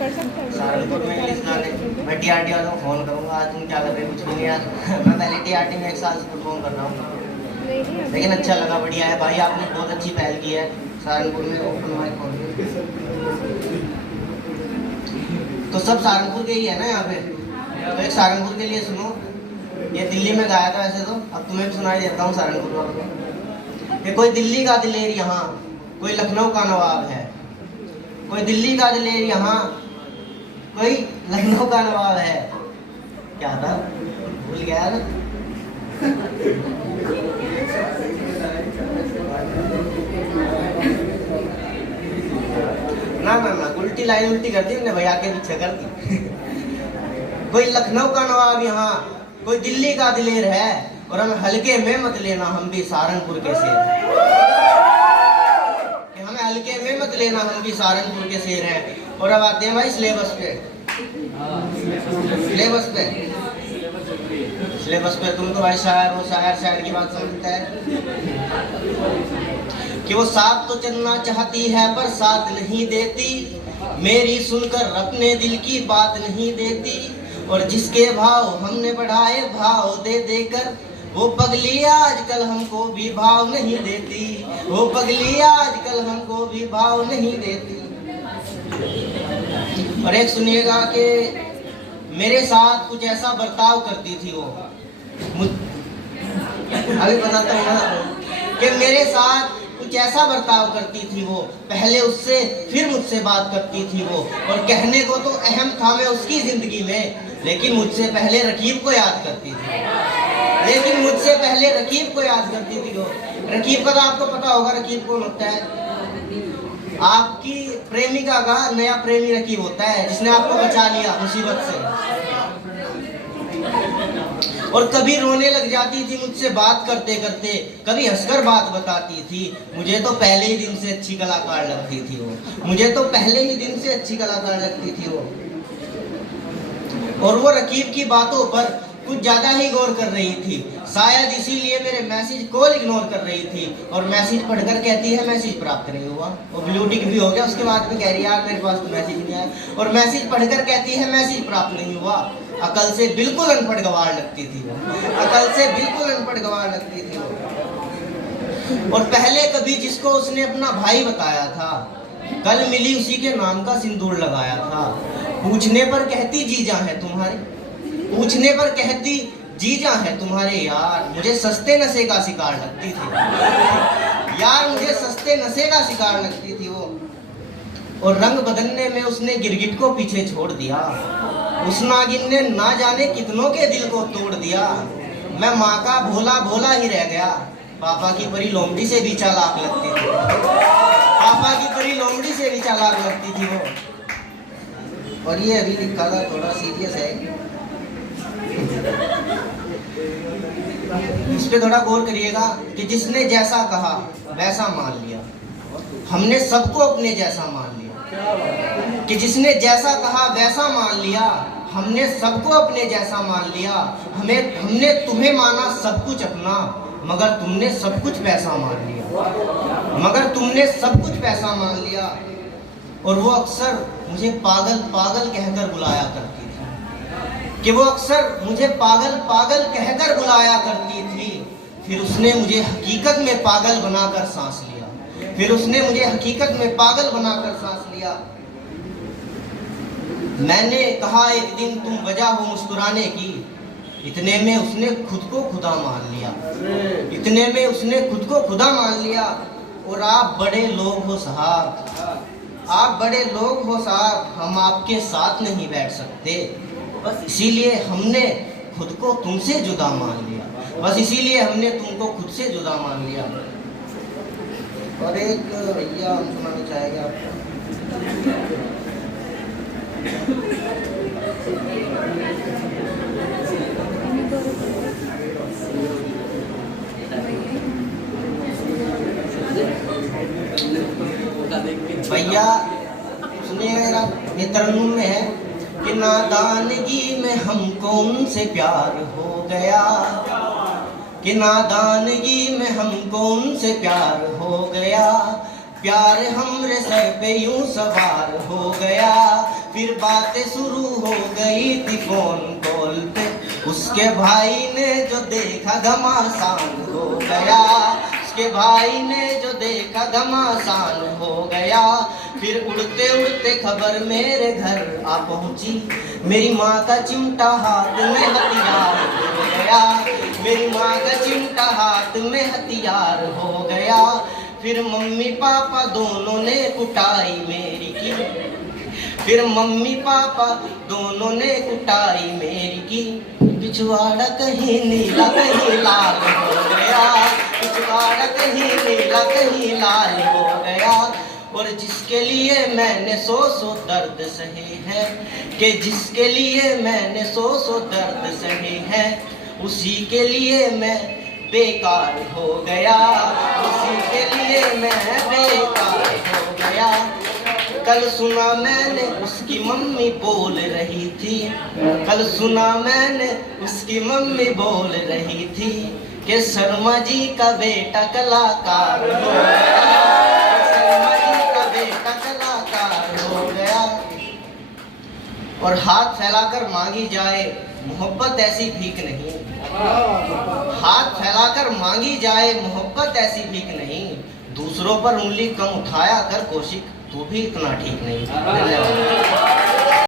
कर सकते हैं सहारनपुर में इंग्लिश गाने। मैं टीआरटी वालों को फ़ोन करूँगा, आज तुम क्या कर रहे हो? कुछ भी नहीं यार। मैं पहले टीआरटी में 1 साल से परफॉर्म कर रहा हूँ, लेकिन अच्छा लगा, बढ़िया है भाई, आपने बहुत अच्छी पहल की है। सहारनपुर में ओपन माइक हो रही है, तो सब सहारनपुर के ही है ना यहाँ पे, तो एक सहारनपुर के लिए सुनो। ये दिल्ली में गाया था वैसे तो, अब तुम्हें भी सुनाई देता हूँ सहारनपुर वालों को। कि कोई दिल्ली का दिलेर यहाँ, कोई लखनऊ का नवाब है। कोई दिल्ली का दिलेर यहाँ, कोई लखनऊ का नवाब है। क्या था, भूल गया ना। ना उल्टी लाइन उल्टी कर दी हमने, भैया के पीछे कर दी। कोई लखनऊ का नवाब यहाँ, कोई दिल्ली का दिलेर है, और हमें हल्के में मत लेना, हम भी सहारनपुर के शेर हैं। हमें हल्के में मत लेना, हम भी सहारनपुर के शेर हैं। और अब आते हैं भाई सिलेबस पे। सिलेबस पे तुम तो भाई शायर हो, शायर की बात समझता है कि वो साथ तो चलना चाहती है पर साथ नहीं देती, मेरी सुनकर अपने दिल की बात नहीं देती। और जिसके भाव हमने बढ़ाए भाव दे देकर, वो पगली आजकल हमको भी भाव नहीं देती, वो पगली आजकल हमको भी भाव नहीं देती। और एक सुनिएगा कि मेरे साथ कुछ ऐसा बर्ताव करती थी वो, अभी बताता हूँ ना, कि मेरे साथ कुछ ऐसा बर्ताव करती थी वो, पहले उससे फिर मुझसे बात करती थी वो। और कहने को तो अहम था मैं उसकी जिंदगी में, लेकिन मुझसे पहले रकीब को याद करती थी, वो। रकीब का तो आपको पता होगा, रकीब कौन होता है? आपकी प्रेमिका का नया प्रेमी रकीब होता है, जिसने आपको बचा लिया मुसीबत से। और कभी रोने लग जाती थी मुझसे बात करते करते, कभी हंसकर बात बताती थी। मुझे तो पहले ही दिन से अच्छी कलाकार लगती थी वो, और वो रकीब की बातों पर कुछ ज्यादा ही गौर कर रही थी, शायद इसीलिए मेरे मैसेज कॉल इग्नोर कर रही थी। और मैसेज पढ़कर कहती है मैसेज प्राप्त नहीं हुआ, और ब्लू टिक भी हो गया। उसके बाद में कह रही है यार मेरे पास तो मैसेज नहीं आया, और मैसेज पढ़कर कहती है मैसेज प्राप्त नहीं हुआ। अकल से बिल्कुल अनपढ़ गवार लगती थी वो। और पहले कभी जिसको उसने अपना भाई बताया था, कल मिली उसी के नाम का सिंदूर लगाया था। पूछने पर कहती जीजा है तुम्हारे, यार मुझे सस्ते नशे का शिकार लगती थी वो। और रंग बदलने में उसने गिरगिट को पीछे छोड़ दिया, उस नागिन ने ना जाने कितनों के दिल को तोड़ दिया। मैं माँ का भोला ही रह गया, पापा की परी लोमड़ी से भी चालाक लगती थी वो। और ये अभी लिखा था, थोड़ा सीरियस है, इस पे थोड़ा गौर करिएगा कि जिसने जैसा कहा वैसा मान लिया, हमने सबको अपने जैसा मान लिया। कि जिसने जैसा कहा वैसा मान लिया, हमने सबको अपने जैसा मान लिया। हमने तुम्हें माना सब कुछ अपना, मगर तुमने सब कुछ पैसा मान लिया। और वो अक्सर मुझे पागल कहकर बुलाया करती थी, फिर उसने मुझे हकीकत में पागल बनाकर सांस लिया। मैंने कहा एक दिन तुम वजह हो मुस्कुराने की, इतने में उसने खुद को खुदा मान लिया। और आप बड़े लोग हो साहब, हम आपके साथ नहीं बैठ सकते, बस इसीलिए हमने खुद को तुमसे जुदा मान लिया। और एक भैया हम सुनाना चाहेंगे आपको। भैया सुनिएगा, ये तरन्नुम में है कि नादानगी में हमको उनसे प्यार हो गया, प्यार हमरे सर पे यूं सवार हो गया, फिर बातें शुरू हो गई थी फोन कॉल पे, उसके भाई ने जो देखा घमासान हो गया, उसके भाई ने जो देखा घमासान हो गया। फिर उड़ते उड़ते खबर मेरे घर आ पहुंची, मेरी माँ का चिमटा हाथ में हथियार हो गया, मेरी माँ का चिमटा हाथ में हथियार हो गया। फिर मम्मी पापा दोनों ने कुटाई मेरी की, फिर मम्मी पापा दोनों ने कुटाई मेरी की। पिछवाड़ा कहीं नीला कहीं लाल हो गया, पिछवाड़ा कहीं नीला कहीं लाल हो गया। और जिसके लिए मैंने सौ दर्द सहे हैं, कि जिसके लिए मैंने सौ दर्द सहे हैं, उसी के लिए मैं बेकार हो गया, उसी के लिए मैं बेकार हो गया। कल सुना मैंने उसकी मम्मी बोल रही थी, कल सुना मैंने उसकी मम्मी बोल रही थी कि शर्मा जी का बेटा कलाकार हो गया, शर्मा जी का बेटा कलाकार हो गया। और हाथ फैलाकर मांगी जाए मोहब्बत ऐसी भीख नहीं, हाथ फैलाकर मांगी जाए मोहब्बत ऐसी भीख नहीं, दूसरों पर उंगली कम उठाया कर कौशिक, तू भी इतना ठीक नहीं। धन्यवाद।